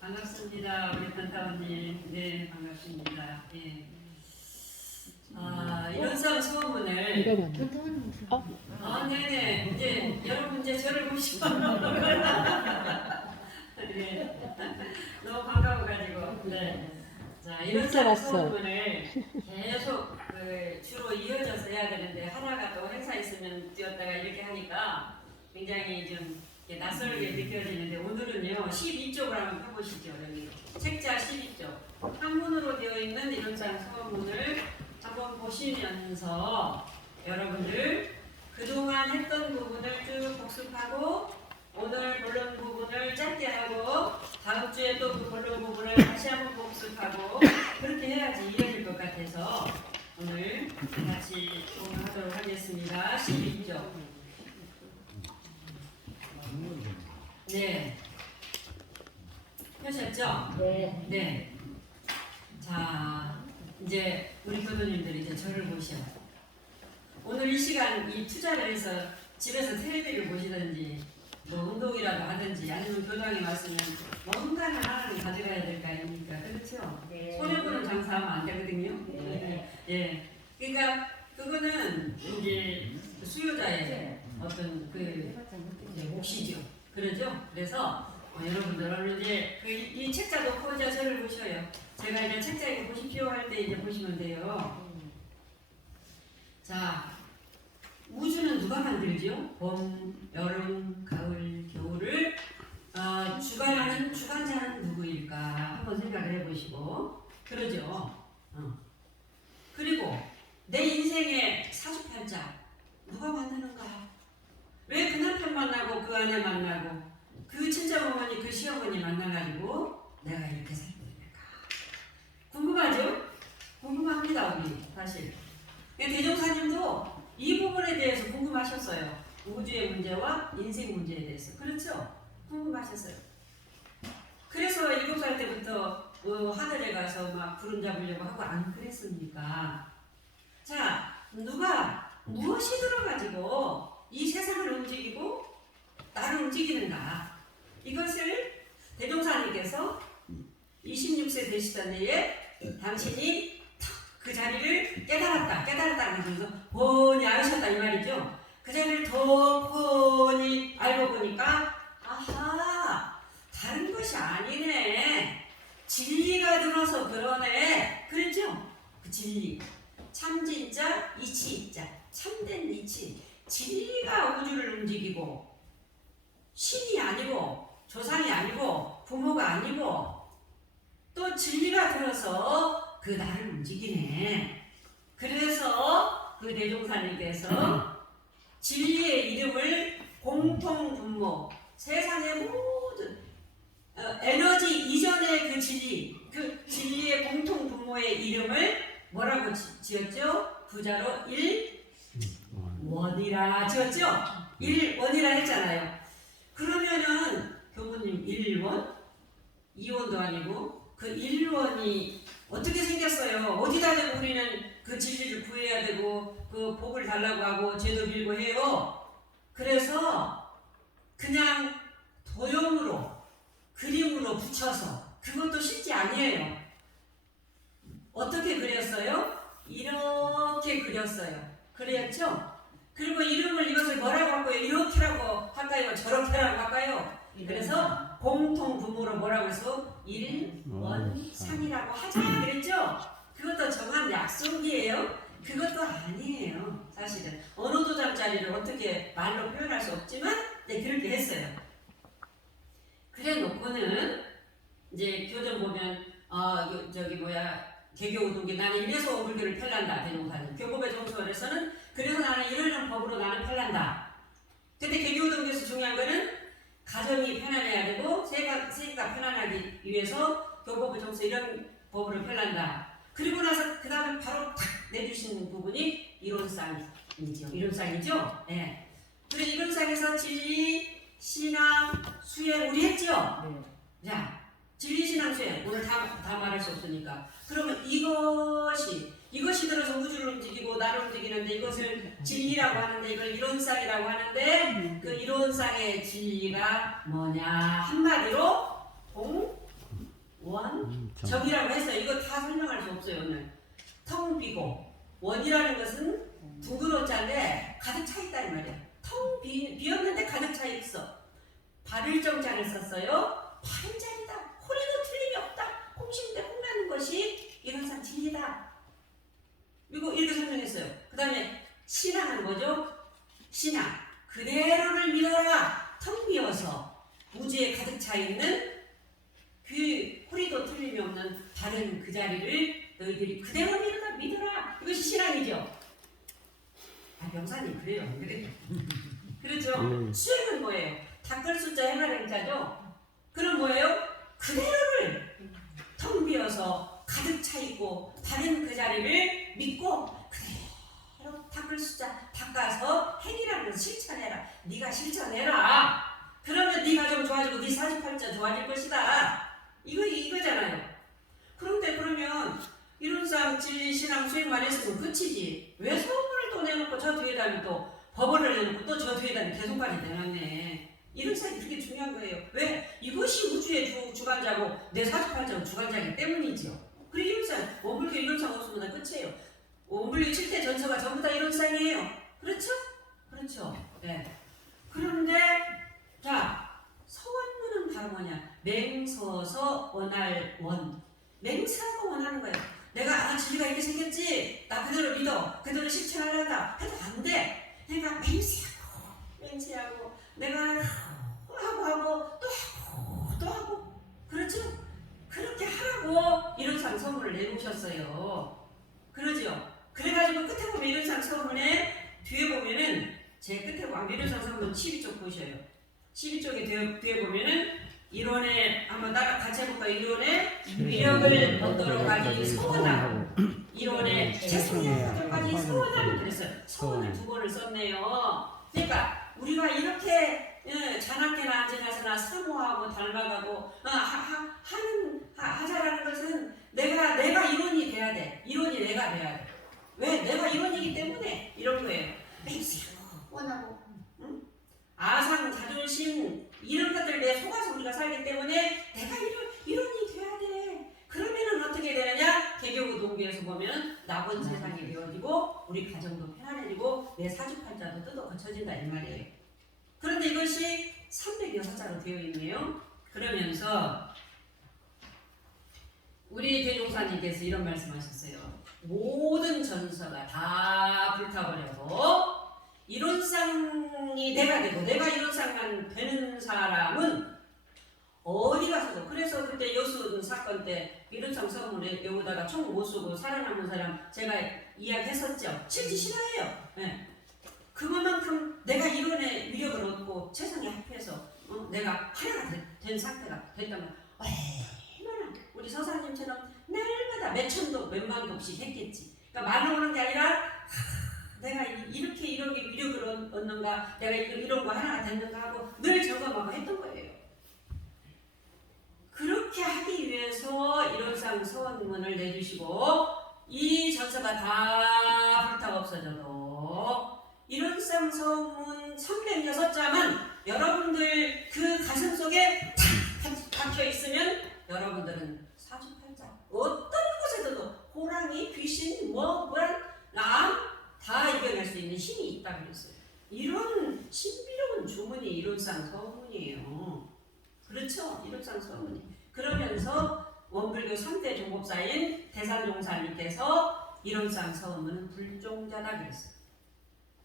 반갑습니다. 우리 판타원님. 네, 반갑습니다. 예. 이런상 소문을. 네네. 이제 여러분 이제 저를 보시고. 네. 너무 반가워가지고. 네. 자, 이런상 소문을 계속 주로 이어져서 해야 되는데 하다가 또 행사 있으면 뛰었다가 이렇게 하니까 굉장히 좀 낯설게 느껴지는데 오늘은요 12쪽을 한번 펴보시죠. 여기 책자 12쪽 한문으로 되어 있는 이론상 소문을 한번 보시면서 여러분들 그동안 했던 부분을 쭉 복습하고 오늘 본론 부분을 짧게 하고 다음 주에 또 그 본론 부분을 다시 한번 복습하고 그렇게 해야지 이해질 것 같아서 오늘 같이 공부하도록 하겠습니다. 12쪽. 네. 펴셨죠? 네. 네. 자, 이제 우리 교도님들이 이제 저를 보셔. 오늘 이 시간 이 투자를 해서 집에서 텔레비를 보시든지 뭐 운동이라도 하든지 아니면 교당에 왔으면 뭔가를 하나를 가져가야 될 거 아닙니까? 그렇죠? 네. 손해보는 장사하면 안 되거든요. 네. 예. 그러니까 그거는 이제 수요자의 어떤 그 이제 몫이죠. 그러죠? 그래서 여러분들 오늘 이제 이 책자 놓고 이제 저를 보셔요. 제가 이제 책자 이거 보십시오 할 때 이제 보시면 돼요. 자, 우주는 누가 만들죠? 봄, 여름, 가을, 겨울을 주관하는 주관자는 누구일까? 한번 생각을 해보시고 그러죠. 그리고 내 인생의 사주팔자 누가 만드는가? 왜 그 남편 만나고 그 아내 만나고 그 친정어머니 그 시어머니 만나가지고 내가 이렇게 살고 있는가? 궁금하죠? 궁금합니다 우리 사실. 대종사님도 이 부분에 대해서 궁금하셨어요. 우주의 문제와 인생 문제에 대해서. 그렇죠? 궁금하셨어요. 그래서 7살 때부터 하늘에 가서 막 구름 잡으려고 하고 안 그랬습니까? 자, 누가 무엇이 들어가지고 이 세상을 움직이고 나를 움직이는가? 이것을 대종사님께서 26세 되시던 해에 당신이 그 자리를 깨달았다 그러면서 뻔히 알으셨다 이 말이죠. 그 자리를 더 뻔히 알고 보니까 아하 다른 것이 아니네. 진리가 들어서 그러네. 그랬죠? 그 진리. 참진자, 이치자. 참된 이치. 진리가 우주를 움직이고 신이 아니고 조상이 아니고 부모가 아니고 또 진리가 들어서 그 나를 움직이네. 그래서 그 대종사님께서 진리의 이름을 공통분모 세상의 모든 에너지 이전의 그 진리의 공통분모의 이름을 뭐라고 지었죠? 부자로 일원이라 지었죠? 일원이라 했잖아요. 그러면은 교부님 1원? 2원도 아니고 그 1원이 어떻게 생겼어요? 어디다 대고 우리는 그 진리를 구해야 되고 그 복을 달라고 하고 죄도 빌고 해요. 그래서 그냥 도형으로 그림으로 붙여서 그것도 쉽지 아니에요. 어떻게 그렸어요? 이렇게 그렸어요. 그랬죠? 그리고 이름을 이것을 뭐라고 할까요? 이렇게라고 할까요? 저렇게라고 할까요? 그래서 공통분모로 뭐라고 해서 일원상이라고 하자 그랬죠? 그것도 정한 약속이에요. 그것도 아니에요. 사실은 어느 도장짜리를 어떻게 말로 표현할 수 없지만 네, 그렇게 했어요. 그래 놓고는 이제 교전 보면 개교 우동기 나는 이래서 오불교를 펼란다 대종사님. 교법의 정수원에서는 그래서 나는 이러는 법으로 나는 펼란다. 근데 개교 우동기에서 중요한 거는 가정이 편안해야 되고 세계가 편안하기 위해서 교법의 정수 이런 법으로 펼란다. 그리고 나서 그 다음에 바로 탁 내주신 부분이 이론상이죠. 네. 그래서 이론상에서 진리, 신앙, 수행 우리 했죠. 네. 자, 진리신앙수행 오늘 다 말할 수 없으니까. 그러면 이것이 들어서 우주를 움직이고 나를 움직이는데 이것을 진리라고 하는데 이걸 이론상이라고 하는데 그 이론상의 진리가 뭐냐 한마디로 정이라고 했어요. 이거 다 설명할 수 없어요 오늘. 텅 비고 원이라는 것은 둥그런 자인데 가득 차 있다 이 말이야. 텅 비었는데 가득 차 있어. 발을 정자를 썼어요. 바른 자리다. 허리도 틀림이 없다. 홍심대 홍나는 것이 이론상 진리다. 그리고 이렇게 설명했어요. 그 다음에 신앙은 뭐죠? 신앙 그대로를 믿어라. 텅 비어서 우주에 가득 차 있는 그 허리도 틀림이 없는 바른 그 자리를 너희들이 그대로 믿어라. 이것이 신앙이죠. 명사님 그래요 안 그래요? 그렇죠? 수행은 뭐예요? 닦을 숫자 해말 행자죠? 그럼 뭐예요? 그대로를 텅 비어서 가득 차 있고 바른 그 자리를 믿고 그대로 닦을 숫자 닦아서 행이라는 걸 실천해라. 네가 실천해라. 그러면 네 가정 좋아지고 네 사주팔자 좋아질 것이다. 이거잖아요. 그런데 그러면 이론상 진리신앙 수행만 했으면 끝이지. 왜 소문을 또 내놓고 저 뒤에다 또 법원을 내놓고 또 저 뒤에다 계속까지 내놨네. 이론상이 그렇게 중요한 거예요. 왜? 이것이 우주의 주관자고 내 사주팔자는 주관자이기 때문이죠. 그리고 이론상 원불교 이론상 없으면 다 끝이에요. 원불교 7대 전서가 전부 다 이론상이에요. 그렇죠? 그렇죠. 네. 그런데 자 서원문은 바로 뭐냐? 맹서서 원할 원. 맹세하고 원하는 거예요. 내가 진리가 이렇게 생겼지? 나 그대로 믿어. 그대로 실천하려다 해도 안 돼. 그러니까 맹세하고 내가 하고 또 하고 그렇죠? 그렇게 하라고 이론상 서문을 내놓으셨어요. 그러죠? 그래가지고 끝에 보면 이론상 서문에 뒤에 보면은 제 끝에 보면 이론상 서문 12쪽 보셔요. 12쪽에 뒤에 보면은 이론에 한번 따라 같이 해볼까요? 이론의 위력을 얻도록 하기 서원하고 이론의 재성을 얻도록까지 서원하고 그랬어요. 서원을 두 번을 썼네요. 그러니까 우리가 이렇게 자나깨나 앉아서나 사모하고 닮아가고 하자라는 것은 내가 이론이 돼야 돼. 이론이 내가 돼야 돼. 왜? 내가 이론이기 때문에 이런 거예요. 원하고 아상, 자존심 이런 것들 내 속아서 우리가 살기 때문에 내가 이론이 돼야 돼. 그러면은 어떻게 되느냐? 개교구 동기에서 보면 나본 세상이 되어지고 우리 가정도 편안해지고 내 사주팔자도 뜯어 고쳐진다 이 말이에요. 그런데 이것이 306자로 되어 있네요. 그러면서 우리 대종사님께서 이런 말씀하셨어요. 모든 전서가 다 불타버려서 이론상이 내가 되고 내가 이론상만 되는 사람은 어디 가서도 그래서 그때 여수 사건 때 이론상 서문에 여기다가 총 못 쓰고 살아남은 사람 제가 이야기했었죠. 실제 실화예요. 네. 그만큼 내가 이론의 위력을 얻고 세상에 합해서 내가 하나가 된 상태가 됐다면 얼마나 우리 서사님처럼 날마다 몇천도 몇만도씩 했겠지. 그러니까 말로 오는 게 아니라 내가 이렇게 위력을 얻는가 내가 이런 거 하나가 됐는가 하고 늘 점검하고 했던 거예요. 그렇게 하기 위해서 이론상 서원문을 내주시고 이 전서가 다 불타고 없어져도 이론상 서문 306자만 여러분들 그 가슴 속에 탁 박혀 있으면 여러분들은 사주팔자 어떤 곳에서도 호랑이, 귀신, 남 다 이겨낼 수 있는 힘이 있다 그랬어요. 이런 신비로운 주문이 이론상 서문이에요. 그렇죠? 이론상 서문이. 그러면서 원불교 3대 종법사인 대산종사님께서 이론상 서문은 불종자다 그랬어요.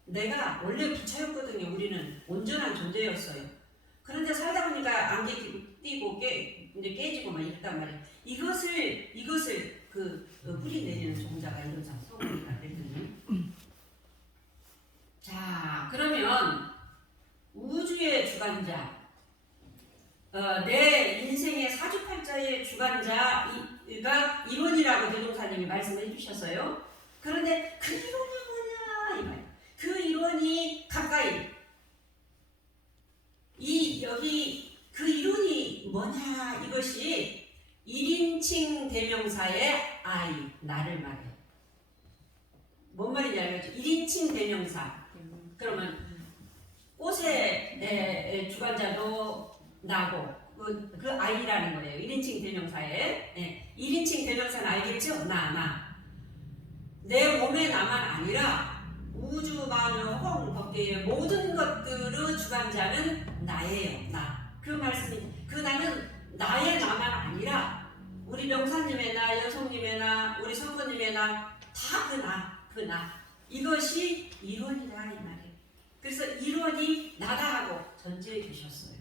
내가 원래 부처였거든요. 우리는 온전한 존재였어요. 그런데 살다 보니까 안개 끼고 이제 깨지고 막 이랬단 말이에요. 이것을 뿌리 내리는 종자가 이론상 서문이다 그랬거든요. 자, 그러면 우주의 주관자, 내 인생의 사주팔자의 주관자가 이론이라고 대종사님이 말씀해 주셨어요. 그런데 그 이론이 뭐냐 이 말. 그 이론이 가까이 여기 그 이론이 뭐냐 이것이 1인칭 대명사의 I, 나를 말해요. 뭔 말인지 알겠죠? 1인칭 대명사. 그러면 꽃의 주관자도 나고 그 I라는 거예요. 1인칭 대명사에. 네. 1인칭 대명사는 알겠죠? 나. 내 몸의 나만 아니라 우주 만유 허공 법계의 모든 것들의 주관자는 나예요. 나. 그 말씀이 그 나는 나의 나만 아니라 우리 명사님의 나, 여성님의 나, 우리 성도님의 나 다 그 나. 이것이 이론이다 이 말이에요. 그래서 이론이 나다 하고 전제해 주셨어요.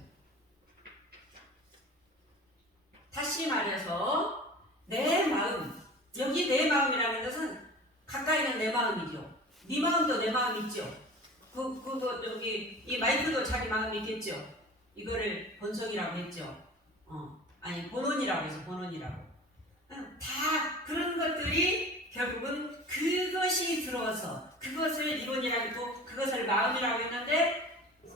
다시 말해서 내 마음, 여기 내 마음이라는 것은 가까이는 내 마음이죠. 네 마음도 내 마음 있죠. 그거 여기 이 마이크도 자기 마음이 있겠죠. 이거를 본성이라고 했죠. 아니 본원이라고 해서 본원이라고. 다 그런 것들이 결국은 그것이 들어서 그것을 이론이라고 했고 그것을 마음이라고 했는데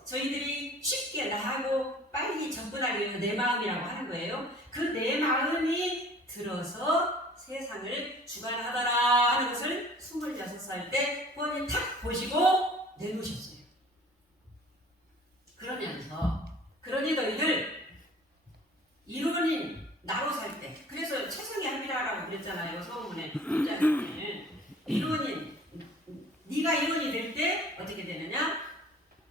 저희들이 쉽게 나하고 빨리 접근하기 위해서 내 마음이라고 하는 거예요. 그 내 마음이 들어서 세상을 주관하더라 하는 것을 26살 때 본인이 탁 보시고 내놓으셨어요. 그러면서 그러니 너희들 이론인 나로 살 때 그래서 최선의 합이라고 그랬잖아요. 서문에 이론인 네가 이론이 될 때 어떻게 되느냐?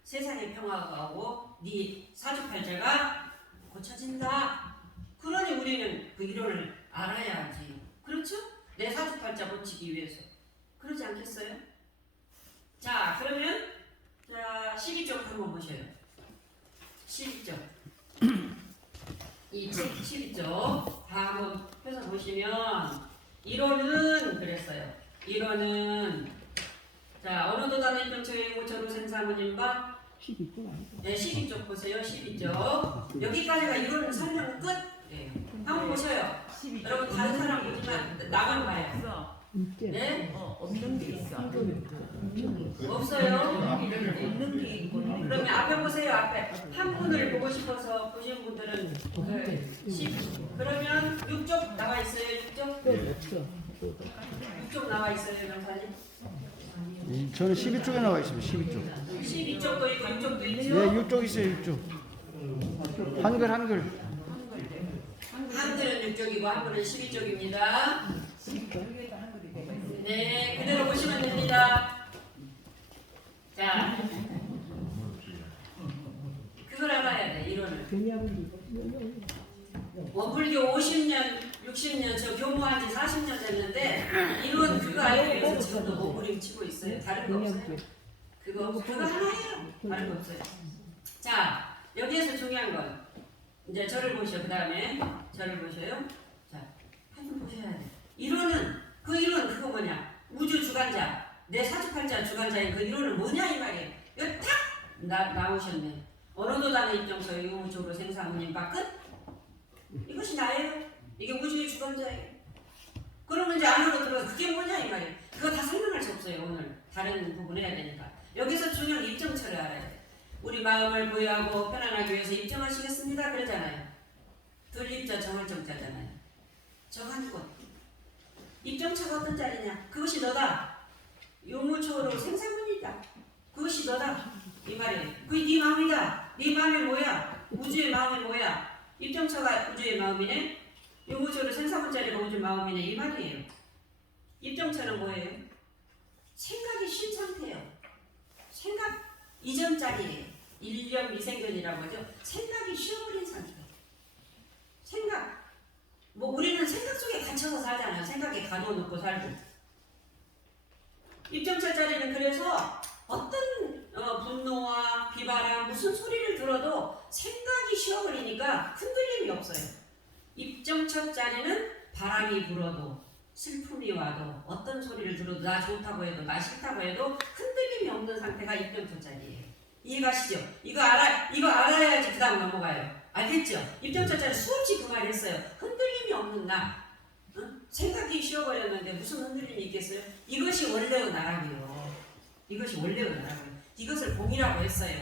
세상의 평화가 오고 네 사주팔자가 고쳐진다. 그러니 우리는 그 이론을 알아야지. 그렇죠? 내 사주팔자 고치기 위해서. 그러지 않겠어요? 자 그러면 자 12쪽 한번 보셔요. 12쪽 이 책 12쪽 다 한번 펴서 보시면 이론은 그랬어요. 이론은 자 어느 도단의 병처의 고처로 생사문인바 12쪽 아니죠? 네 12쪽 보세요. 12쪽 여기까지가 이론 설명 끝이에요. 한번 보셔요. 여러분 다른 사람 보지만 나만 봐요. 네? 없는 게 있어. 없어요? 없는 게 있고. 그러면 앞에 보세요. 앞에 한 분을 보고 싶어서 보시는 분들은 그러면 6쪽 나와 있어요. 6쪽? 6쪽 나와 있어요. 명사님? 저는 12쪽에 나와 있습니다. 12쪽. 12쪽도 있고 6쪽도 있죠? 네, 6쪽 있어요. 6쪽. 한글. 한글은 6쪽이고 한글은 12쪽입니다. 네, 그대로 보시면 됩니다. 자, 그걸 알아야 돼, 이론을. 원불교 50년, 60년, 저 교무한 지 40년 됐는데, 이론 그거 알기 위해서 지금도 몸부림치고 있어요. 다른 거 없어요. 그거 하나예요. 다른 거 없어요. 자, 여기에서 중요한 건, 이제 저를 보셔. 그 다음에 저를 보셔요. 자, 한번 보셔야 돼. 이론은, 그 이론 그거 뭐냐? 우주 주관자, 내 사주팔자 주관자인 그 이론은 뭐냐 이 말이에요. 여기 탁 나오셨네. 어느 도단의 입정서 유무적으로 생사문인 바끝? 이것이 나예요. 이게 우주의 주관자예요. 그러면 이제 안으로 들어가서 그게 뭐냐 이 말이에요. 그거 다 설명할 수 없어요. 오늘 다른 부분 해야 되니까. 여기서 중요한 입정처를 알아야 돼. 우리 마음을 보유하고 편안하기 위해서 입정하시겠습니다. 그러잖아요. 들입자 정할 정자잖아요. 정한 것. 입정처가 어떤 자리냐? 그것이 너다. 유무초로 생사문이다. 그것이 너다. 이 말이에요. 그게 네 마음이다. 네 마음이 뭐야? 우주의 마음이 뭐야? 입정처가 우주의 마음이네. 유무초로 생사문자리가 우주의 마음이네. 이 말이에요. 입정처는 뭐예요? 생각이 쉰 상태예요. 생각 이전 자리예요. 일념 미생견이라고 하죠. 생각이 쉬어버린 상태. 생각. 뭐 우리는 생각 속에 갇혀서 살잖아요. 생각에 가둬놓고 살고. 입정차 자리는 그래서 어떤 분노와 비바람 무슨 소리를 들어도 생각이 쉬어버리니까 흔들림이 없어요. 입정차 자리는 바람이 불어도 슬픔이 와도 어떤 소리를 들어도 나 좋다고 해도 나 싫다고 해도 흔들림이 없는 상태가 입정차 자리예요. 이해가시죠? 이거 알아야지 그 다음 넘어가요. 알겠죠? 입정처자는 수없이 그 말을 했어요. 흔들림이 없는 나. 생각이 쉬어버렸는데 무슨 흔들림이 있겠어요? 이것이 원래의 나라고요. 이것이 원래의 나라고요. 이것을 공이라고 했어요.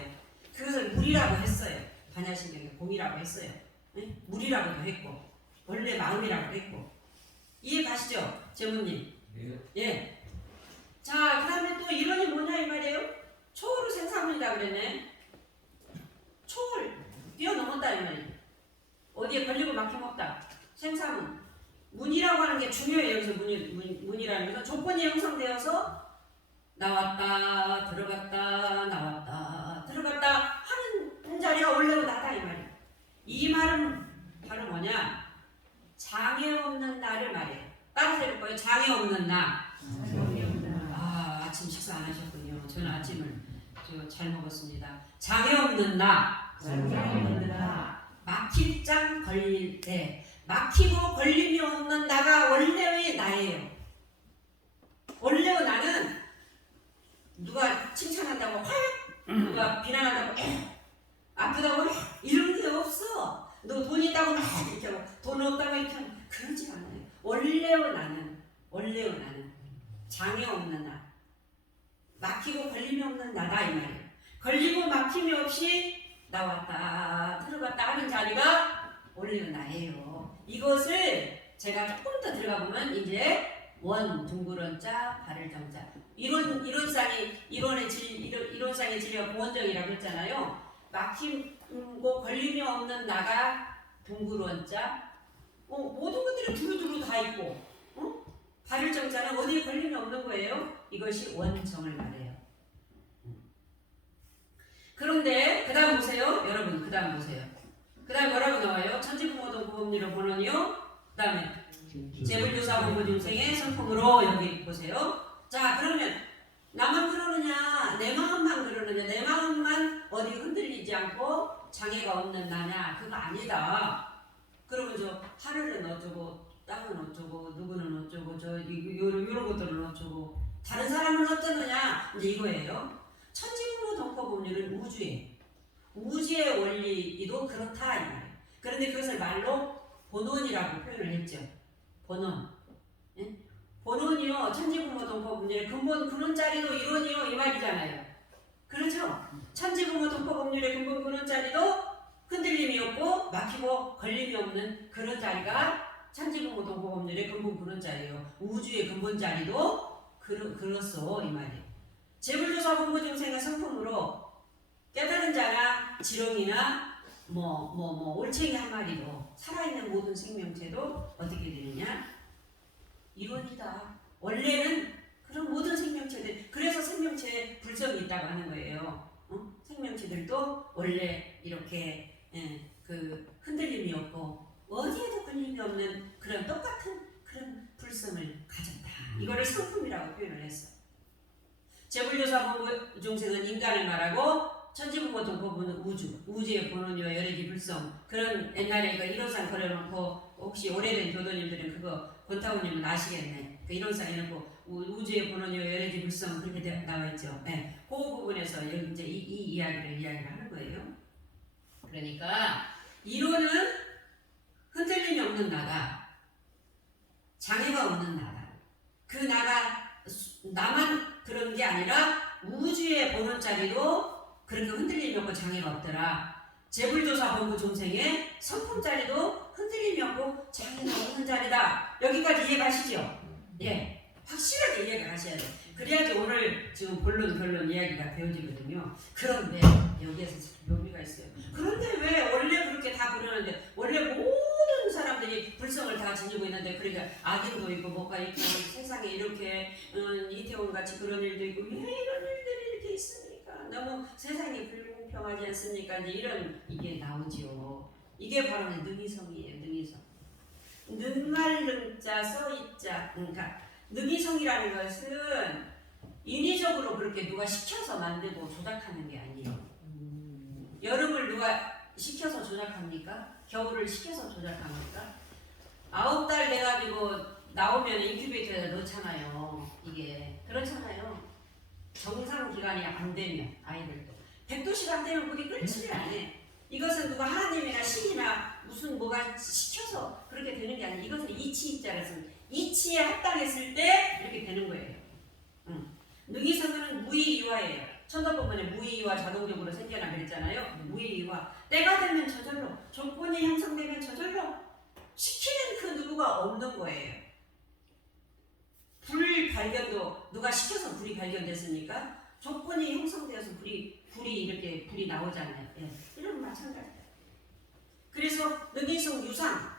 그것을 물이라고 했어요. 반야신경에 공이라고 했어요. 네? 물이라고도 했고 원래 마음이라고 했고. 이해 가시죠? 제모님? 예. 자, 그 다음에 또 이론이 뭐냐 이 말이에요? 초월의 생사문이다 그랬네. 초월 뛰어넘었다 이 말이에요. 어디에 걸리고 막힘 없다. 생사문. 문이라고 하는 게 중요해요. 여기서 문이라는 것은 조건이 형성되어서 나왔다 들어갔다 나왔다 들어갔다 하는 자리가 원래는 나다 이 말이에요. 이 말은 바로 뭐냐? 장애 없는 나를 말해요. 따라서 읽을 거예요. 장애 없는 나. 아, 아침 식사 안 하셨군요. 저는 아침을 잘 먹었습니다. 장애 없는 나. 막힐장 걸릴 때 막히고 걸림이 없는 나가 원래의 나예요. 원래의 나는 누가 칭찬한다고 확, 누가 비난한다고 아프다고 이런 게 없어. 너 돈 있다고 막 이렇게 하고 돈 없다고 이렇게 하고 그러지 않아요. 원래의 나는 장애 없는 나, 막히고 걸림이 없는 나다 이 말이에요. 걸리고 막힘이 없이 나왔다 들어갔다 하는 자리가 원래의 나예요. 이것을 제가 조금 더 들어가 보면 이제 원 둥그런 자 발을 정자 이론상의 진리가 보원정이라고 했잖아요. 막히고 걸림이 없는 나가 둥그런 자 모든 것들이 두루두루 다 있고 발을 정자는 어디에 걸림이 없는 거예요. 이것이 원정을 말해요. 그런데 그 다음 보세요. 여러분 그 다음 보세요. 그 다음 뭐라고 나와요? 천지부모동 구법리로 보는요. 그 다음에 재불교사본부중생의 성품으로 여기 보세요. 자 그러면 나만 그러느냐 내 마음만 그러느냐 내 마음만 어디 흔들리지 않고 장애가 없는 나냐 그거 아니다. 그러면 저 하늘은 어쩌고 땅은 어쩌고 누구는 어쩌고 요런 것들은 어쩌고 다른 사람은 어떠느냐 이제 이거예요. 천지부모동법법률은 우주의 원리도 그렇다 이 말이에요. 그런데 그것을 말로 본원이라고 표현을 했죠. 본원. 예? 본원이요. 천지부모동법법률의 근본 근원자리도 이론이요 이 말이잖아요. 그렇죠? 천지부모동법법률의 근본 근원자리도 흔들림이 없고 막히고 걸림이 없는 그런 자리가 천지부모동법법률의 근본 근원자리예요. 우주의 근본자리도 그렇소 이 말이에요. 재불조사본부중생의 성품으로 깨달은 자나 지렁이나 올챙이 한 마리도 살아있는 모든 생명체도 어떻게 되느냐? 이론이다. 원래는 그런 모든 생명체들 그래서 생명체에 불성이 있다고 하는 거예요. 생명체들도 원래 이렇게 그 흔들림이 없고 어디에도 걸림이 없는 그런 똑같은 그런 불성을 가졌다. 이거를 성품이라고 표현을 했어. 재불조사본부중생은 인간을 말하고 천지부모동법은 우주의 본원이와 열애지 불성 그런 옛날에 그 이론상 그려놓고 혹시 오래된 교도님들은 그거 권타우님은 아시겠네. 그 이론상 해놓고 우주의 본원이와 열애지 불성 그렇게 나와있죠. 네. 그 부분에서 이제 이 이야기를 하는 거예요. 그러니까 이론은 흔들림이 없는 나다. 장애가 없는 나다. 그 나가 나만 그런 게 아니라 우주의 본원자리도 그렇게 흔들림이 없고 장애가 없더라. 재불조사본부 중생의 성품자리도 흔들림이 없고 장애가 없는 자리다. 여기까지 이해가시죠? 예, 확실하게 이해가 가셔야 돼요. 그래야지 오늘 지금 본론 결론 이야기가 되어지거든요. 그런데 여기에서 묘미가 있어요. 그런데 왜 원래 그렇게 다 그러는데 원래 모든 사람들이 불성을 다 지니고 있는데 그러니까 악인도 있고 뭐가 있고 세상에 이렇게 이태원 같이 그런 일도 있고 왜 이런 일들이 이렇게 있습니까? 너무 세상이 불공평하지 않습니까? 이제 이런 이게 나오지요. 이게 바로 능이성이에요. 능이성. 능할 능자 써있자. 그러니까 능이성이라는 것은 인위적으로 그렇게 누가 시켜서 만들고 조작하는 게 아니에요. 여름을 누가 시켜서 조작합니까? 겨울을 시켜서 조작합니까? 9달 돼가지고 나오면 인큐베이터에다 넣잖아요. 이게 그렇잖아요. 정상 기간이 안 되면 아이들도 100도씩 안 되면 그게 끓지를 안 해. 이것은 누가 하나님이나 신이나 무슨 뭐가 시켜서 그렇게 되는 게 아니에요. 이것은 이치입자라서 이치에 합당했을 때 이렇게 되는 거예요. 능이성은 무의이화예요. 천도법문에 무의이화 자동적으로 생겨나 그랬잖아요. 무의이화. 때가 되면 저절로 조건이 형성되면 저절로 시키는 그 누구가 없는 거예요. 불 발견도 누가 시켜서 불이 발견됐습니까? 조건이 형성되어서 불이 이렇게 불이 나오잖아요. 예. 이런 마찬가지예요. 그래서 능이성 유상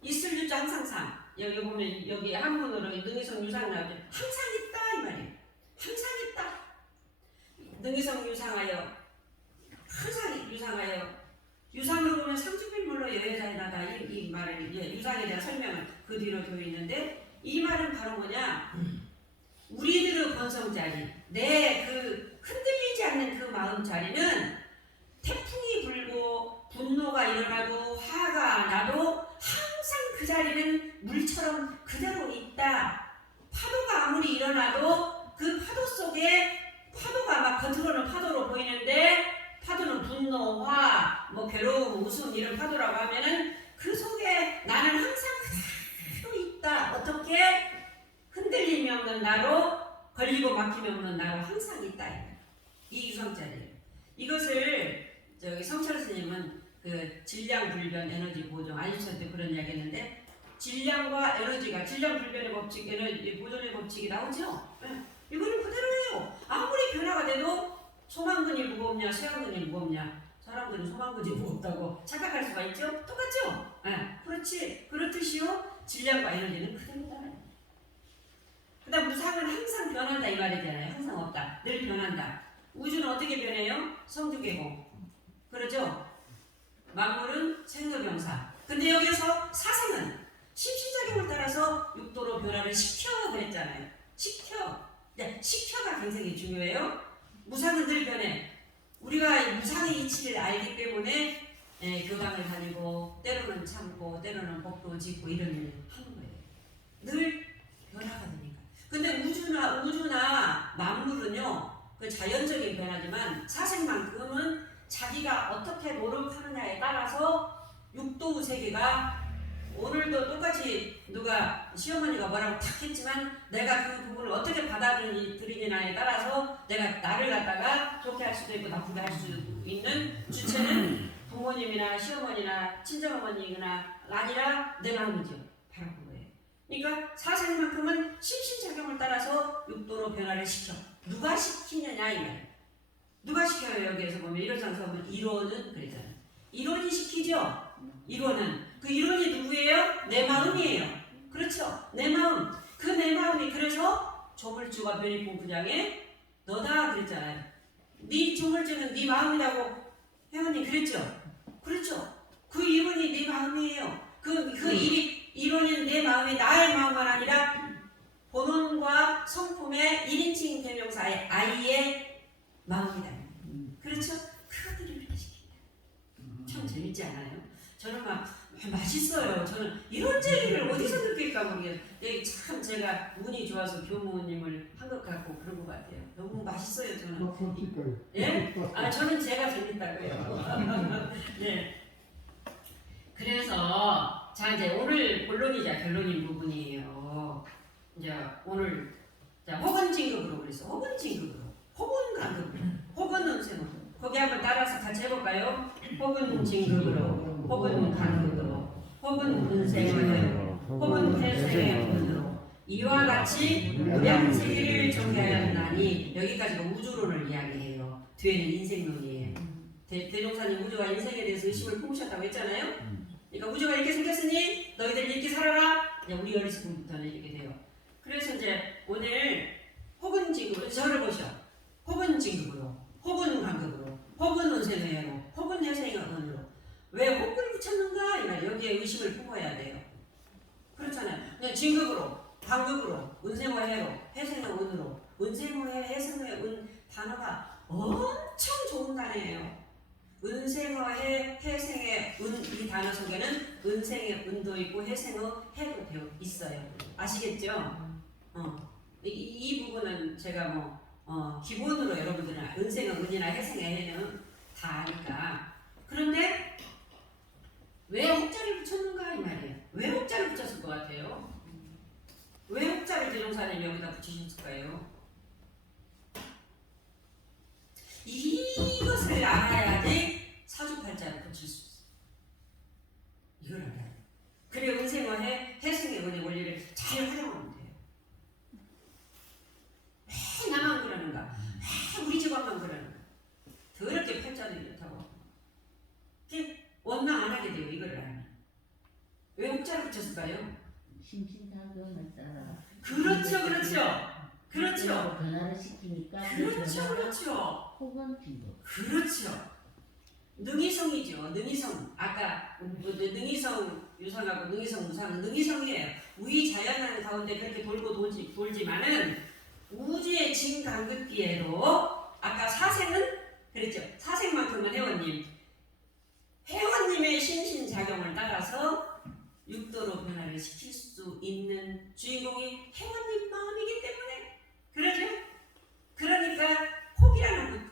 있을 유자 항상 상 여기 보면 여기 한문으로 능이성 유상 나오죠. 항상 있다 이 말이에요. 항상 있다. 능이성 유상하여 항상 유상하여 유상으로 보면 상주빌물로 여여자이나다 이 말을 유상에 대한 설명은 그 뒤로 되어 있는데 이 말은 바로 뭐냐? 우리들의 본성자리 내 그 흔들리지 않는 그 마음자리는 태풍이 불고 분노가 일어나도 화가 나도 항상 그 자리는 물처럼 그대로 있다. 파도가 아무리 일어나도 그 파도 속에 파도가 막 겉으로는 파도로 보이는데 파도는 분노, 화, 뭐 괴로움, 웃음 이런 파도라고 하면은 그 속에 나는 항상 그대로 있다. 어떻게? 흔들림이 없는 나로 걸리고 막힘이 없는 나로 항상 있다. 이 유성자리예요. 이것을 저기 성철 스님은 그 질량 불변 에너지 보존 아인슈타인도 그런 이야기했는데 질량과 에너지가 질량 불변의 법칙 에너지 보존의 법칙이 나오죠. 네. 이거는 그대로예요. 아무리 변화가 돼도 소망근이 무겁냐 쇠왕근이 무겁냐 사람들은 소망근이 무겁다고 착각할 수가 있죠. 똑같죠. 네. 그렇지 그렇듯이요 질량과 에너지는 그대로다. 그다음 무상은 항상 변한다 이 말이잖아요. 항상 없다 늘 변한다. 우주는 어떻게 변해요? 성주계공 그러죠? 만물은 생로병사. 근데 여기서 사생은 심신작용을 따라서 육도로 변화를 시켜 그랬잖아요. 시켜. 네, 시켜가 굉장히 중요해요. 무상은 늘 변해. 우리가 무상의 이치를 알기 때문에 교당을 다니고 때로는 참고 때로는 복도 짓고 이런 일을 하는 거예요. 늘 변화가 되니까. 근데 우주나 만물은요. 그 자연적인 변화지만 사생만큼은 자기가 어떻게 노력하느냐에 따라서 육도 세계가 오늘도 똑같이 누가 시어머니가 뭐라고 탁 했지만 내가 그 부분을 어떻게 받아들이느냐에 따라서 내가 나를 갖다가 좋게 할 수도 있고 나쁘게 할 수 있는 주체는 부모님이나 시어머니나 친정어머니나 아니라 내 마음이죠. 바로 그거예요. 그러니까 사생만큼은 심신작용을 따라서 육도로 변화를 시켜. 누가 시키느냐 이 말. 누가 시켜요? 여기에서 보면 이론상에서 보면 이론은 그랬잖아요. 이론이 시키죠. 이론은 그 이론이 누구예요? 내 마음이에요. 그렇죠. 내 마음. 그 내 마음이 그래서 조물주가 변이품 부장에 너다 그랬잖아요. 네 조물주는 네 마음이라고 회원님 그랬죠. 그렇죠. 그 이론이 네 마음이에요. 이론은 내 마음이 나의 마음만 아니라 본원과 성품의 1인칭 대명사의 아이의 마음이다. 그렇죠? 그것들이 이렇게 시킵니다. 참 재밌지 않아요? 저는 막 맛있어요. 저는 이런 재미를 어디서 느낄까 모르겠어요. 참 제가 운이 좋아서 교무님을 한 것 같고 그런 것 같아요. 너무 맛있어요. 저는. 예? 저는 제가 재밌다고요. 네. 그래서 자 이제 오늘 본론이자 결론인 부분이에요. 이제 오늘 자 혹은 진급으로 그래서 혹은 진급으로 혹은 간급으로 혹은 은생으로 거기 한번 따라서 같이 해볼까요? 혹은 진급으로 혹은 간급으로 혹은 은생으로 혹은 태생의 은으로 이와 같이 무량세계를 정해하였나니 여기까지가 우주론을 이야기해요. 뒤에는 인생론이에요. 대종사님 우주와 인생에 대해서 의심을 품으셨다고 했잖아요. 그러니까 우주가 이렇게 생겼으니 너희들 이렇게 살아라. 우리 어렸을 때부터는 이렇게 돼요. 그래서 이제 오늘 혹은 진급으로 저를 보셔. 혹은 진급으로 혹은 간급으로 혹은 운생회로 혹은 해생의은으로 왜 혹을 붙였는가? 이 말 여기에 의심을 품어야 돼요. 그렇잖아요. 그냥 진급으로 간급으로 운생회로 해생의 은으로 운생회 해생의 은 단어가 엄청 좋은 단어예요. 은생의 해생의 은 이 단어 속에는 은생의 은도 있고 해생의 해도 되어 있어요. 아시겠죠? 이 부분은 제가 기본으로 여러분들은 은생의 은이나 해생의 해는 다 아니까. 그런데 왜 혹자를 붙였는가 이 말이에요. 왜 혹자를 붙였을 것 같아요? 왜 혹자를 대종사님이 여기다 붙이셨을까요? 이것을 알아야지 사주팔자를 붙일 수 있어요. 이걸 알아야 돼요. 그래 있을까요? 심신작용을 따라 그렇죠. 변화를 시키니까 그렇죠. 혹은 빈도. 그렇죠. 능이성이죠. 능이성. 아까 능이성 유성하고 능이성 무상은 능이성이에요. 우리 자연하는 가운데 그렇게 돌고 돌지만은 우주의 진간극기에도 아까 사생은 그랬죠. 사생만큼은 회원님의 신신작용을 따라서 육도로 변화를 시킬 수 있는 주인공이 회원님 마음이기 때문에 그러죠. 그러니까 혹이라는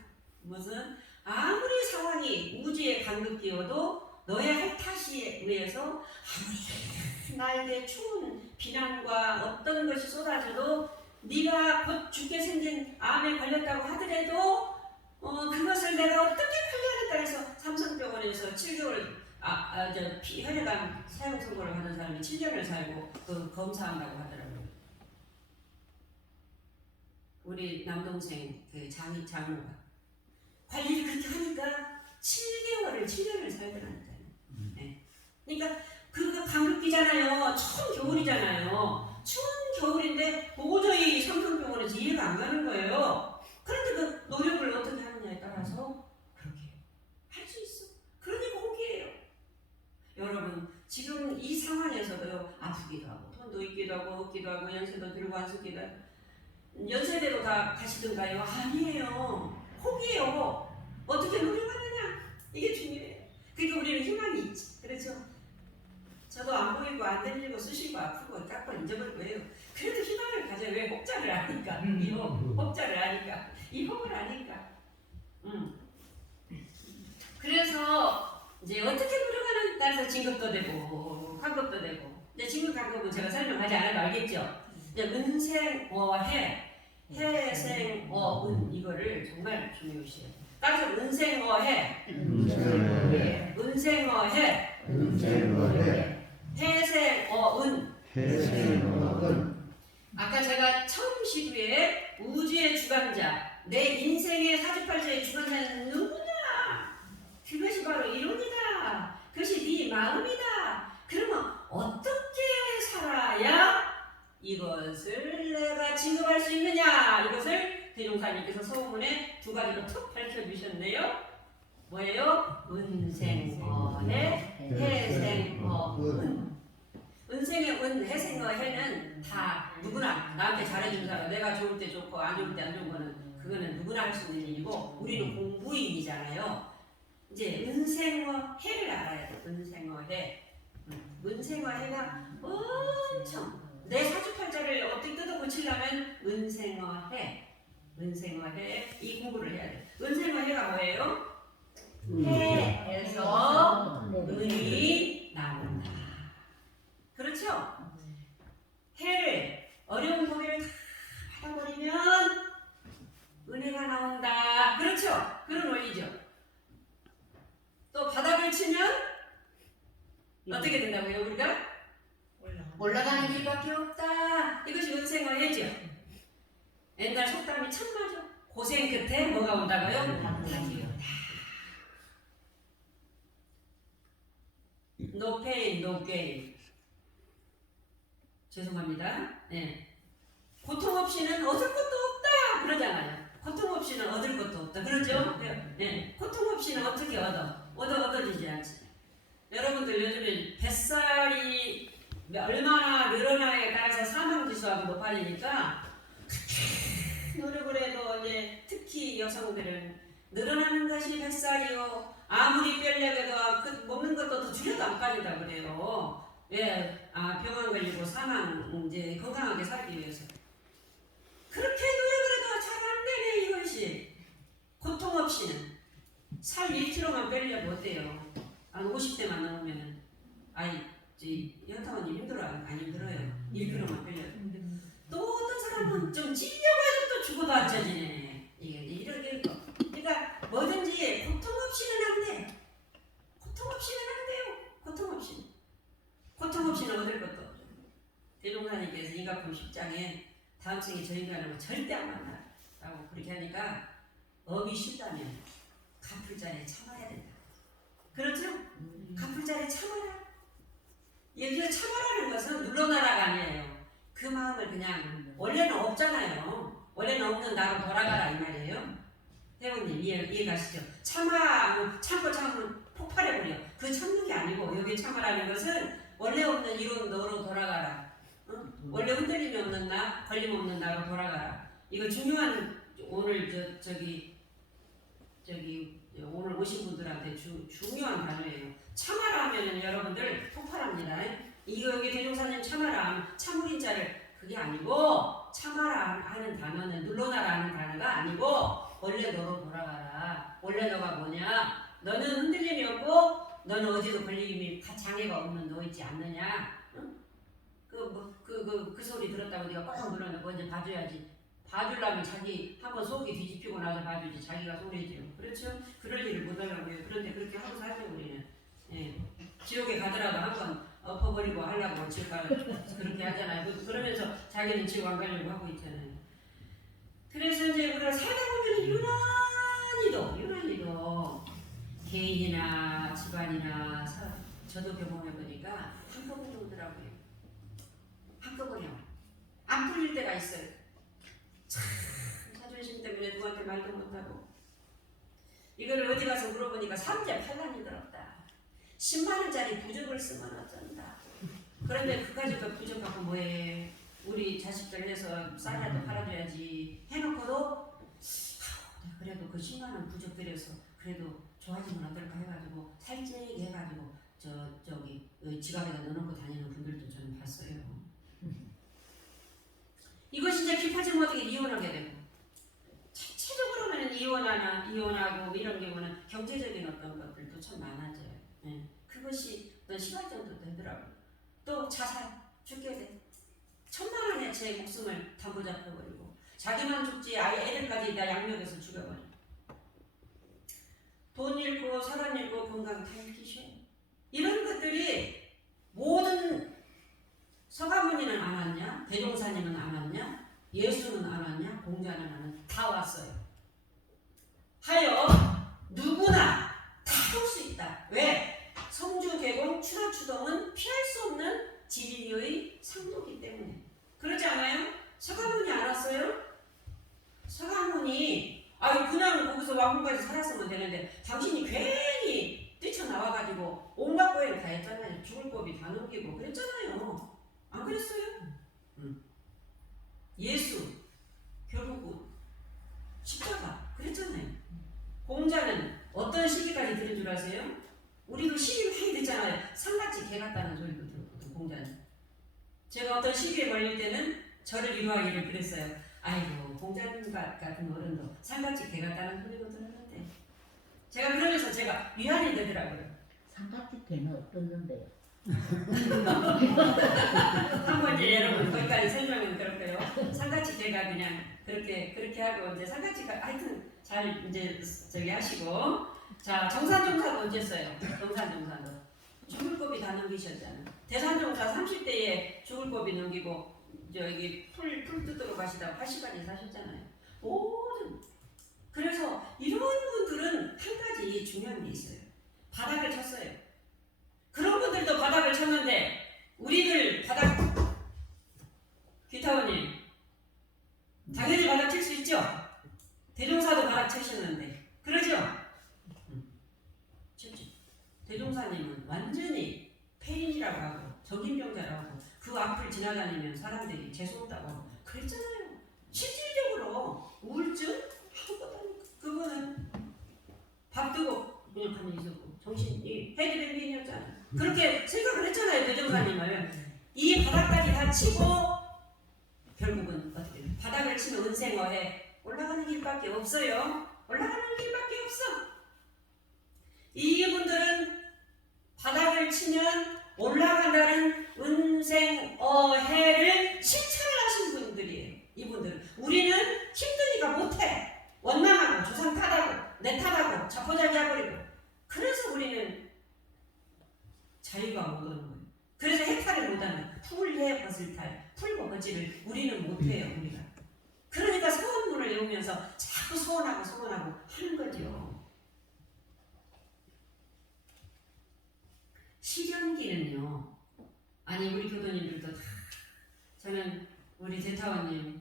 것은 아무리 상황이 우주의 간극기여도 너의 할 탓에 의해서 아무리 나에게 추운 비난과 어떤 것이 쏟아져도 네가 곧 죽게 생긴 암에 걸렸다고 하더라도 그것을 내가 어떻게 관리하겠다 해서 삼성병원에서 7개월 혈액암 사용 선고를 받은 사람이 7년을 살고 그 검사한다고 하더라고요. 우리 남동생 그 장모가 관리를 그렇게 하니까 7년을 살더라니까요. 네. 그러니까 그거 감기잖아요. 추운 겨울이잖아요. 추운 겨울인데 도저히 삼성병원에서 이해가 안 가는 거예요. 그런데 그 노력을 어떻게 하느냐에 따라서 그렇게 할 수 있어. 그러니까 호기예요. 여러분 지금 이 상황에서도요. 아프기도 하고 돈도 있기도 하고 없기도 하고 연세도 들고 안 쓰기도 하고 연세대로 다 가시던가요? 아니에요. 호기예요. 어떻게 노력하느냐 이게 중요해요. 그러니까 우리는 희망이 있지. 그렇죠? 저도 안 보이고 안 들리고 쑤시고 아프고 깎고 잊어버릴 거예요. 그래도 희망을 가져요. 왜 혹자를 아니까. 이 혹자를 아니까. 이 혹을 아니까. 그래서 이제 어떻게 노력하는 따라서 진급도 되고 간급도 되고. 이제 진급 간급은 제가 설명하지 않아도 알겠죠. 이제 은생어해 해생어은 이거를 정말 중요시해요. 따라서 은생어해 해생어은 아까 제가 처음 시도에 우주의 주관자 내 인생의 사주팔자의 주관자는 누구냐? 그것이 바로 이론이다. 그것이 네 마음이다. 그러면 어떻게 살아야 이것을 내가 진급할 수 있느냐? 이것을 대종사님께서 서문에 두 가지로 툭 밝혀주셨네요. 뭐예요? 은생어해 해생어은. 은생의 은, 해생의 해는 다 누구나 나한테 잘해준 사람, 내가 좋을 때 좋고 안 좋을 때 안 좋은 거는 그거는 누구나 할 수 있는 일이고 우리는 공부인이잖아요. 이제 은생의 해를 알아야 돼. 은생의 해. 은생의 해가 엄청 내 사주팔자를 어떻게 뜯어고치려면 은생의 해. 은생의 해 이 공부를 해야 돼. 은생의 해가 뭐예요? 해에서 은이 나온다. 그렇죠? 해를 어려운 고개를 다 받아버리면 은혜가 나온다. 그렇죠? 그런 원리죠. 또 바닥을 치면 어떻게 된다고요? 우리가 올라가는 길밖에 없다. 이것이 은생의 해죠. 옛날 속담이 참 맞아. 고생 끝에 뭐가 온다고요? 닭이 온다. No pain, no gain. 죄송합니다. 네. 고통 없이는 얻을 것도 없다 그러잖아요. 고통 없이는 얻을 것도 없다. 그렇죠? 네. 고통 없이는 어떻게 얻어지지 않지. 여러분들 요즘에 뱃살이 얼마나 늘어나에 따라서 사망지수가 높아지니까 노력을 해도 이제 특히 여성들은 늘어나는 것이 뱃살이요. 아무리 빼려고 해도 먹는 것도 더 줄여도 안 빠진다 그래요. 왜? 병원 걸리고 사망 이제 건강하게 살기 위해서. 그렇게 노력을 해도 잘 안 되네 이것이. 고통 없이는 살 1kg만 빼려고 어때요? 한 50대만 넘으면은 현타원님 힘들어 안 힘들어요? 1kg만 빼려고. 또 어떤 사람은 좀 찌려고 해도 또 죽어도 안 쪄지네. 이런 거. 그러니까 뭐든지 고통 없이는 안 돼. 고통 없이는 안 돼요. 고통 없이는. 고통 없이는 얻을 것도 없죠. 대종사님께서 인가품 10장에 다음 생에 저 인간을 절대 안 만나라고 그렇게 하니까 업이 쉽다면 갚을 자에 참아야 된다. 그렇죠? 갚을 자에 참아라. 여기서 참아라는 것은 물러나라가 아니에요. 그 마음을 그냥 원래는 없잖아요. 원래는 없는 나로 돌아가라 이 말이에요. 회원님 이해 가시죠? 참고 참으면 폭발해버려. 그 참는 게 아니고 여기 참아라는 것은 원래 없는 이룬 너로 돌아가라. 원래 흔들림이 없는 나, 걸림 없는 나로 돌아가라. 이거 중요한 오늘 저기 오늘 오신 분들한테 중요한 단어예요. 참아라 하면은 여러분들 폭발합니다. 이거 여기 대종사님 참아라 하면 참으린 자를 그게 아니고 참아라 하는 단어는 물러나라 하는 단어가 아니고 원래 너로 돌아가라. 원래 너가 뭐냐? 너는 흔들림이 없고 너는 어디도 걸림이 장애가 없는 너 있지 않느냐? 응? 그 소리 들었다고 네가 꽉 물어놓고 먼저 봐줘야지. 봐주려면 자기 한번 속이 뒤집히고 나서 봐주지. 자기가 소리지요. 그렇죠? 그럴 일을 못하려고요. 그런데 그렇게 하고 살죠 우리는. 예. 지옥에 가더라도 한번 엎어버리고 하려고 그렇게 하잖아요. 그러면서 자기는 지옥 안 가려고 하고 있잖아요. 그래서 이제 우리가 살다 보면 유난히도 개인이나 집안이나 저도 경험해보니까 한꺼번에 오더라고요. 한꺼번에 안 풀릴 때가 있어요. 참 자존심 때문에 누구한테 말도 못하고 이거를 어디 가서 물어보니까 삼재 팔란이 더럽다. 10만 원짜리 부적을 쓰면 어쩐다. 그런데 그 가지고 부적 갖고 뭐해. 우리 자식들 해서 쌀이라도 팔아줘야지 해놓고도 그래도 그 10만 원 부적 들여서 그래도 좋아지면 어떨까 해가지고 살찌게 해가지고 저기 지갑에다 넣어놓고 다니는 분들도 저는 봤어요. 이것이 이제 깊어지면 어떻게 이혼하게 되고 전체적으로는 이혼하고 이런 경우는 경제적인 어떤 것들도 참 많아져요. 네. 그것이 어떤 시발점도 되더라고요. 또 자살 죽게 돼. 1,000만 원에 제 목숨을 담보 잡혀버리고 자기만 죽지 아예 애들까지 다 양육해서 죽여버려. 돈 잃고 사람 잃고 건강 다 잃기셔. 이런 것들이 모든 서가모니는 안 왔냐? 대종사님은 안 왔냐? 예수는 안 왔냐? 공자는 안 왔냐? 다 왔어요. 하여 누구나 다 할 수 있다. 왜? 성주 개공 추라추동은 피할 수 없는 진리의 상도기 때문에. 그러지 않아요? 서가모니 안 왔어요? 서가모니 그냥 거기서 왕궁까지 살았으면 되는데 당신이 괜히 뛰쳐나와가지고 온갖 고해를 다 했잖아요. 죽을 법이 다 넘기고 그랬잖아요. 안 그랬어요? 예수 결국은 십자가 그랬잖아요. 공자는 어떤 시기까지 들은 줄 아세요? 우리도 시기 많이 듣잖아요. 상같이 개 같다는 소리도 들었거든 공자는. 제가 어떤 시기에 걸릴 때는 저를 위로하기를 그랬어요. 아이고 공자님 같은 어른도 상같이 개 같다는 소리도 들었는데 제가 그러면서 제가 위안이 되더라고요. 삼각지 개는 어떻는데요? 한번 이제 여러분 거기까지 설명은 그렇고요. 상가치 제가 그냥 그렇게 하고 이제 상가치가 하여튼 잘 이제 저기 하시고 자 정산종사도 언제 써요? 정산종사도 죽을 법이 다 넘기셨잖아요. 대산종사 30대에 죽을 법이 넘기고 저기 풀 뜯으러 가시다가 80까지 사셨잖아요. 모든 그래서 이런 분들은 한 가지 중요한 게 있어요. 바닥을 쳤어요. 그런 분들도 바닥을 쳤는데 우리들 바닥 기타원님 당연히 바닥 칠 수 있죠? 대종사도 바닥 치셨는데 그러죠? 쳤죠. 대종사님은 완전히 폐인이라고 하고 적임병자라고 하고 그 앞을 지나다니면 사람들이 재수없다고 하고 그랬잖아요. 실질적으로 우울증? 아무것도 아니고 그거는 밥 뜨고 그냥 가만히 있었고 정신이 헤드뱅잉이었잖아요. 그렇게 생각을 했잖아요. 대종사님을. 이 바닥까지 다 치고 결국은 어떻게 바닥을 치면 은생어해 올라가는 길밖에 없어요. 올라가는 길밖에 없어. 이분들은 바닥을 치면 올라간다는 은생어해를 실천을 하신 분들이에요. 이분들은. 우리는 힘드니까 못해. 원망하고 조상 탓하고 내 탓하고 자포자기해버리고 그래서 우리는 자유가 못 오는 거예요. 그래서 해탈을 못하는 풀해 벗을탈 풀고 벗지를 우리는 못해요. 우리가. 그러니까 소원문을 외우면서 자꾸 소원하고 하는 거죠. 시련기는요 아니 우리 교도님들도 다 저는 우리 대타원님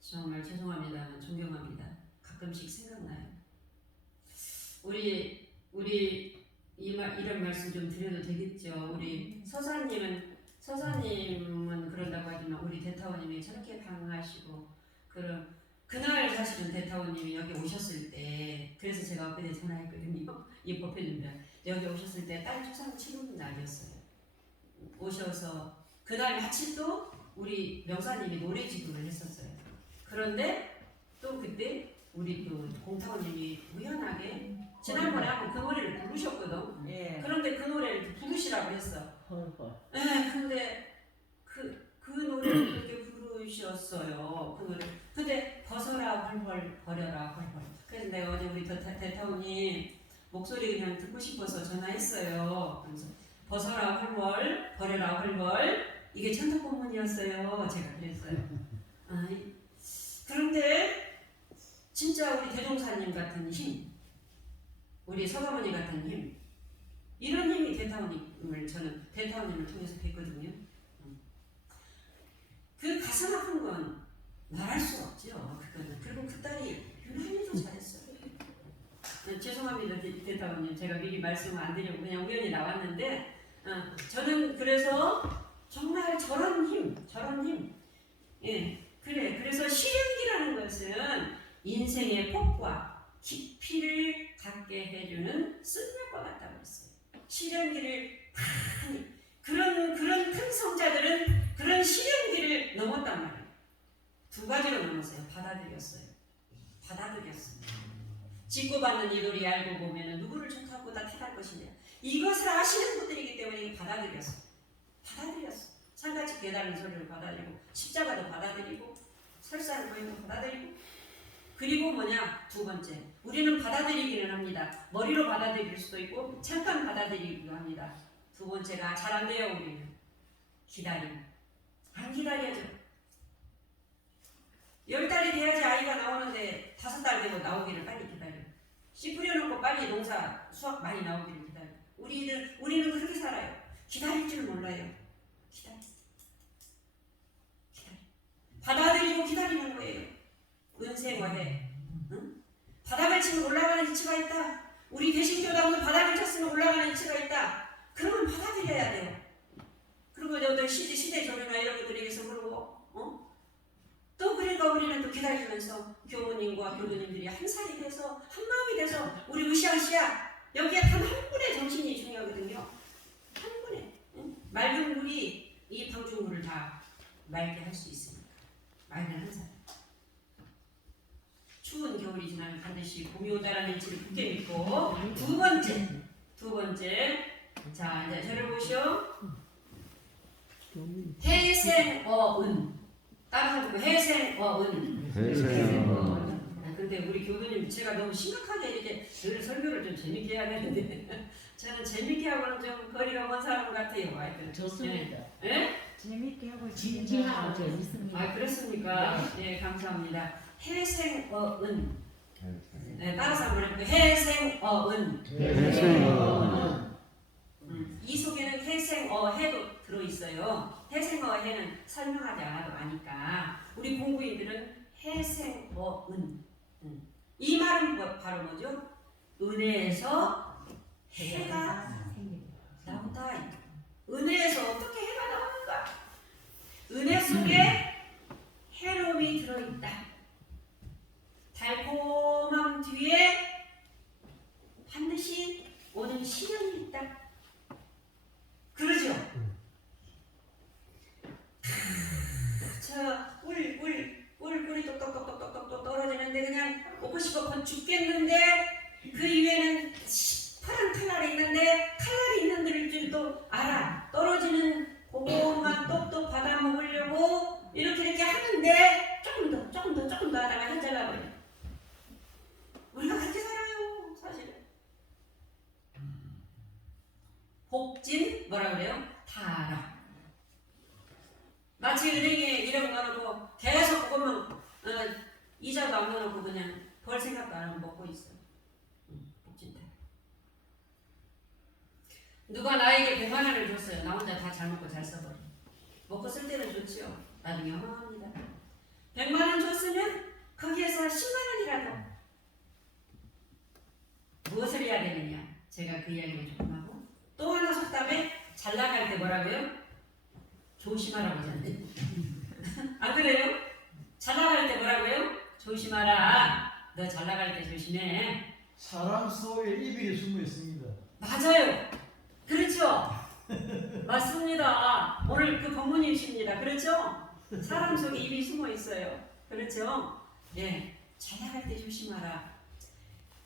정말 죄송합니다만 존경합니다. 가끔씩 생각나요. 우리 이런 말씀 좀 드려도 되겠죠. 우리 서사님은 그런다고 하지만 우리 대타원님이 저렇게 강하시고 그날 사실은 대타원님이 여기 오셨을 때 그래서 제가 엊그제 전화했거든요. 입법했는데 여기 오셨을 때 딸 초상 치르는 날이었어요. 오셔서 그날 마침 또 우리 명사님이 노래 지도를 했었어요. 그런데 또 그때 우리 그 공타원님이 우연하게 지난번에 한번 그 노래를 부르셨거든. 예. 그런데 그 노래를 부르시라고 했어. 헐헐. 근데 그 노래를 그렇게 부르셨어요. 그 노래. 근데 벗어라 헐헐 버려라 헐헐. 그래서 내가 어제 우리 대타원님 목소리 그냥 듣고 싶어서 전화했어요. 그래서 벗어라 헐헐 버려라 헐헐 이게 천덕본문이었어요. 제가 그랬어요. 그런데 진짜 우리 대종사님 같은 힘, 우리 서가모니 같은 힘, 이런 힘이 저는 대타원님을 통해서 뵀거든요. 그 가슴 아픈 건 말할 수 없죠. 그거는. 그리고 그 딸이 유난히도 잘했어요. 죄송합니다, 대타원님. 제가 미리 말씀을 안 드리고 그냥 우연히 나왔는데, 저는 그래서 정말 저런 힘, 예, 그래. 그래서 시련기라는 것은 인생의 폭과 깊이를 갖게 해주는 쓴맛과 같다고 했어요. 시련기를 많이 그런 큰 성자들은 그런 시련기를 넘었단 말이에요. 두 가지로 넘었어요. 받아들였어요. 직구받는 이들이 알고 보면 누구를 촉하고 다 택할 것이냐. 이것을 아시는 분들이기 때문에 받아들였어. 산같이 깨달은 소리를 받아들이고 십자가도 받아들이고 설사를 보이고 받아들이고 그리고 두 번째 우리는 받아들이기는 합니다. 머리로 받아들일 수도 있고 잠깐 받아들이기도 합니다. 두 번째가 잘 안 돼요. 우리는 기다림. 안 기다려져. 10달이 돼야지 아이가 나오는데 5달 되고 나오기를 빨리 기다려. 씨 뿌려놓고 빨리 수확 많이 나오기를 기다려. 우리는 그렇게 살아요. 기다릴 줄 몰라요. 기다려. 받아들이고 기다리는 거예요. 은생화해. 응? 바닥을 치면 올라가는 이치가 있다. 우리 대신교당도 바닥을 쳤으면 올라가는 이치가 있다. 그러면 받아들여야 돼요. 그리고 어떤 시대 조류나 이런 것들에게서 그러고 또 그러니까 우리는 또 기다리면서 교모님과 교도님들이 한 살이 돼서 한 마음이 돼서 우리 으쌰으쌰 여기에 단 한 분의 정신이 중요하거든요. 한 분의 맑은 물이 이 방주물을 다 맑게 할 수 있습니다. 맑은 한 살. 추운 겨울이 지나면 반드시 봄이 온다라는 이치를 굳게 믿고 두 번째 자 이제 저를 보시오. 해생어은 따라서 해생어은. 근데 우리 교수님 제가 너무 심각하게 이렇게 늘 설교를 좀 재밌게 해야 되는데 저는 재밌게 하고는 좀 거리가 먼 사람 같아요. 하여튼. 좋습니다. 예? 재밌게 하고 진지하고 재밌습니다. 그렇습니까? 네, 감사합니다. 해생어은. 네, 따라서 한번 해볼게요. 해생어은. 이 속에는 해생어해도 들어있어요. 해생어해는 설명하지 않아도 아니까 우리 공부인들은 해생어은. 이 말은 바로 뭐죠? 은혜에서 해가 나온다. 은혜에서 어떻게 해가 나오는가? 은혜 속에 해로움이 들어있다. 달콤함 뒤에 반드시 오는 시련이 있다. 그러죠? 꿀이 똑똑똑똑똑똑 떨어지는데 그냥 먹고 싶어 죽겠는데 그 위에는 파란 칼날이 있는데 칼날이 있는 줄도 알아. 떨어지는 그것만 똑똑 받아 먹으려고 이렇게 하는데 조금 더 하다가 한 잘라버려. 우리가 그렇게 살아요, 사실은. 복진 뭐라 그래요? 타라. 마치 은행에 1억 넣어놓고 계속 그것만 이자도 안 넣어놓고 그냥 벌 생각도 안 하고 먹고 있어. 복진타. 누가 나에게 100만 원을 줬어요. 나 혼자 다 잘 먹고 잘 써버려. 먹고 쓸 때는 좋지요. 나중에 허망합니다. 100만 원 줬으면 거기에서 10만 원이라도 무엇을 해야 되느냐? 제가 그 이야기를 조금 하고 또 하나 속담에 잘 나갈 때 뭐라고요? 조심하라고 하잖아요. 안 그래요? 잘 나갈 때 뭐라고요? 조심하라. 너 잘 나갈 때 조심해. 사람 속에 이별이 숨어 있습니다. 맞아요. 그렇죠. 맞습니다. 오늘 그 법문이십니다. 그렇죠? 사람 속에 입이 숨어 있어요. 그렇죠? 예, 잘 나갈 때 조심하라.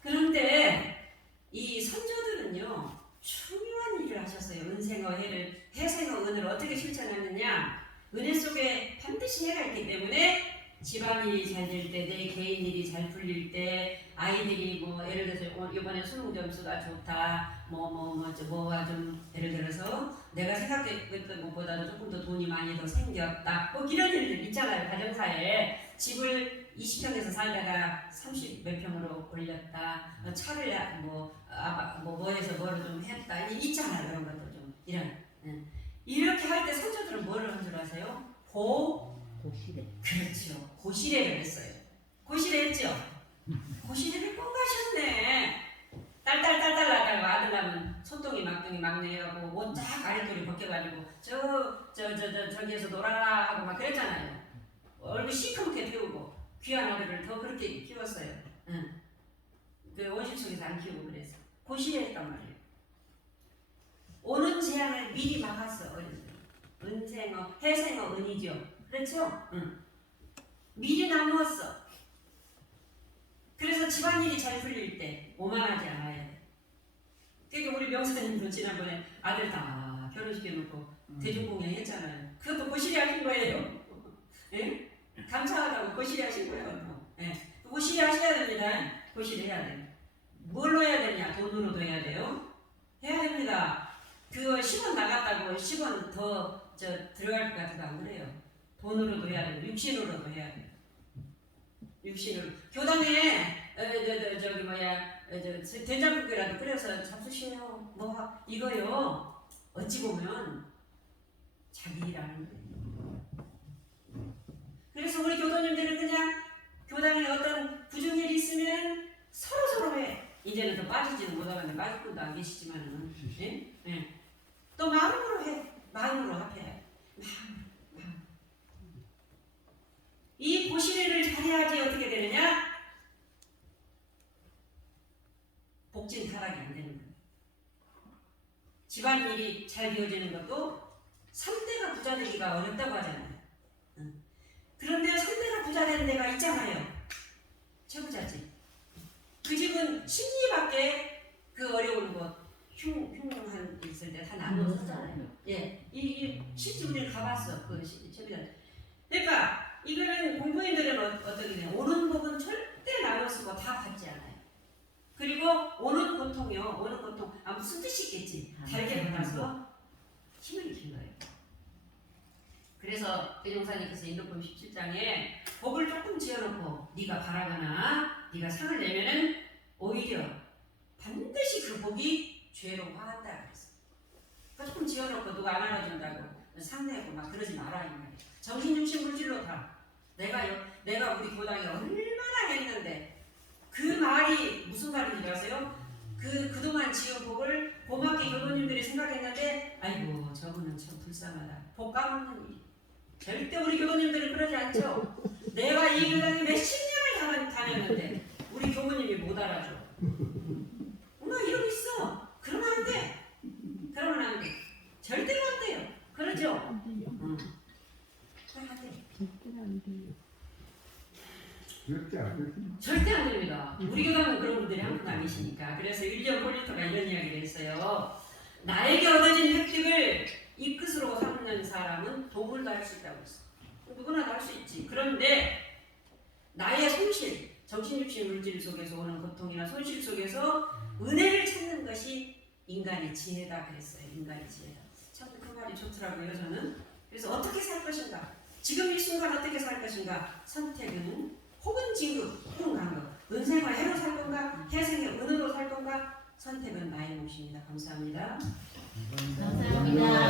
그런데 이 선조들은요 중요한 일을 하셨어요. 은생어 해를 해생어 은을 어떻게 실천하느냐? 은혜 속에 반드시 해가 있기 때문에 집안일이 잘 될 때, 내 개인 일이 잘 풀릴 때, 아이들이 뭐 예를 들어서 이번에 수능 점수가 좋다, 뭐가 좀 예를 들어서 내가 생각했던 것보다도 조금 더 돈이 많이 더 생겼다, 뭐 이런 일들 있잖아요. 가정사에 집을 20평에서 살다가 30몇 평으로 올렸다, 차를 뭐에서 뭐를 좀 했다, 있잖아요. 그런 것도 좀 이런. 이렇게 할 때 선조들은 뭐를 한 줄 아세요? 고시래. 그렇죠. 고시래를 했어요. 고시래 했죠? 고시래를 꼭 하셨네. 딸딸딸딸 나다가 아들 낳으면 손동이 막둥이 막내 해가고 옷 쫙 아랫도리 벗겨가지고 저기에서 놀아라 하고 막 그랬잖아요. 얼굴 시커멓게 피우고 귀한 아들을 더 그렇게 키웠어요. 그 원실 속에서 안 키우고 그래서 고시래 했단 말이에요. 오는 재앙을 미리 막았어. 은생어, 해생어, 은이죠. 그렇죠? 미리 나누었어. 그래서 집안일이 잘 풀릴 때 오만하지 않아야 돼. 그러니까 우리 명사님도 지난번에 아들 다 결혼시켜놓고 대중공연 했잖아요. 그것도 고시리 하신 거예요. 예? 감사하다고 고시리 하신 거예요. 예. 고시리 하셔야 됩니다. 고시리 해야 돼. 뭘로 해야 되냐? 돈으로도 해야 돼요. 해야 됩니다. 그거 10원 나갔다고 10원 더 들어갈 것 같아도 안 그래요. 돈으로도 해야 되고 육신으로도 해야 돼요. 육신으로. 교당에 된장국이라도 끓여서 잡수시면 이거요. 어찌 보면 자기 일하는 거예요. 그래서 우리 교도님들은 그냥 교당에 어떤 구중일이 있으면 서로 해. 이제는 더 빠지지는 못하는데 빠질 분도 안 계시지만은 또 마음으로 해. 마음으로 합해. 이 고시래를 잘해야지 어떻게 되느냐? 복진 타락이 안 되는 거예요. 집안일이 잘 되어지는 것도 3대가 부자 되기가 어렵다고 하잖아요. 그런데 3대가 부자 되는 데가 있잖아요. 최부자집. 그 집은 심리밖에 그 어려운 것 흉한 있을 때 다 나눴었잖아요. 예, 이 실제 우리는 가봤어. 그 최부자. 그러니까 이거는 공부인들은 어떻게 돼요? 오는 복은 절대 나눠 쓰고 다 받지 않아요. 그리고 오는 고통이요. 오는 고통 무슨 뜻이 있겠지. 달게 받아서 힘을 익힌 거예요. 그래서 대종사님께서 인도품 17장에 복을 조금 지어놓고 네가 바라거나 네가 상을 내면은 오히려 반드시 그 복이 죄로 화한다 그랬어. 그러니까 조금 지어놓고 누가 안 알아준다고 상 내고 막 그러지 마라 이 말이에요. 정신중심 물질로 다. 내가 우리 교당에 얼마나 했는데 그 말이 무슨 말인지 아세요? 그동안 지은 복을 고맙게 교도님들이 생각했는데 아이고 저분은 참 불쌍하다. 복 까먹는 일. 절대 우리 교도님들은 그러지 않죠. 내가 이 교당에 몇십 년을 다녔는데 우리 교부님이 못 알아줘. 엄마 이러고 있어. 그러면 안 돼. 그러면 안 돼. 절대로 안 돼요. 그러죠? 안 돼. 절대 안 됩니다. 우리 교단은 그런 분들이 한 분 아니시니까. 그래서 윌리엄 폴리터가 이런 이야기를 했어요. 나에게 얻어진 획득을 이 끝으로 삼는 사람은 도굴도 할 수 있다고 했어. 누구나 할 수 있지. 그런데 나의 손실, 정신육신 물질 속에서 오는 고통이나 손실 속에서 은혜를 찾는 것이 인간의 지혜다 그랬어요. 인간의 지혜다. 참 그 말이 좋더라고요. 저는. 그래서 어떻게 살 것인가? 지금 이 순간 어떻게 살 것인가? 선택은 혹은 진급, 혹은 강급. 은생과 해로 살 건가? 해생의 은으로 살 건가? 선택은 나의 몫입니다. 감사합니다. 감사합니다.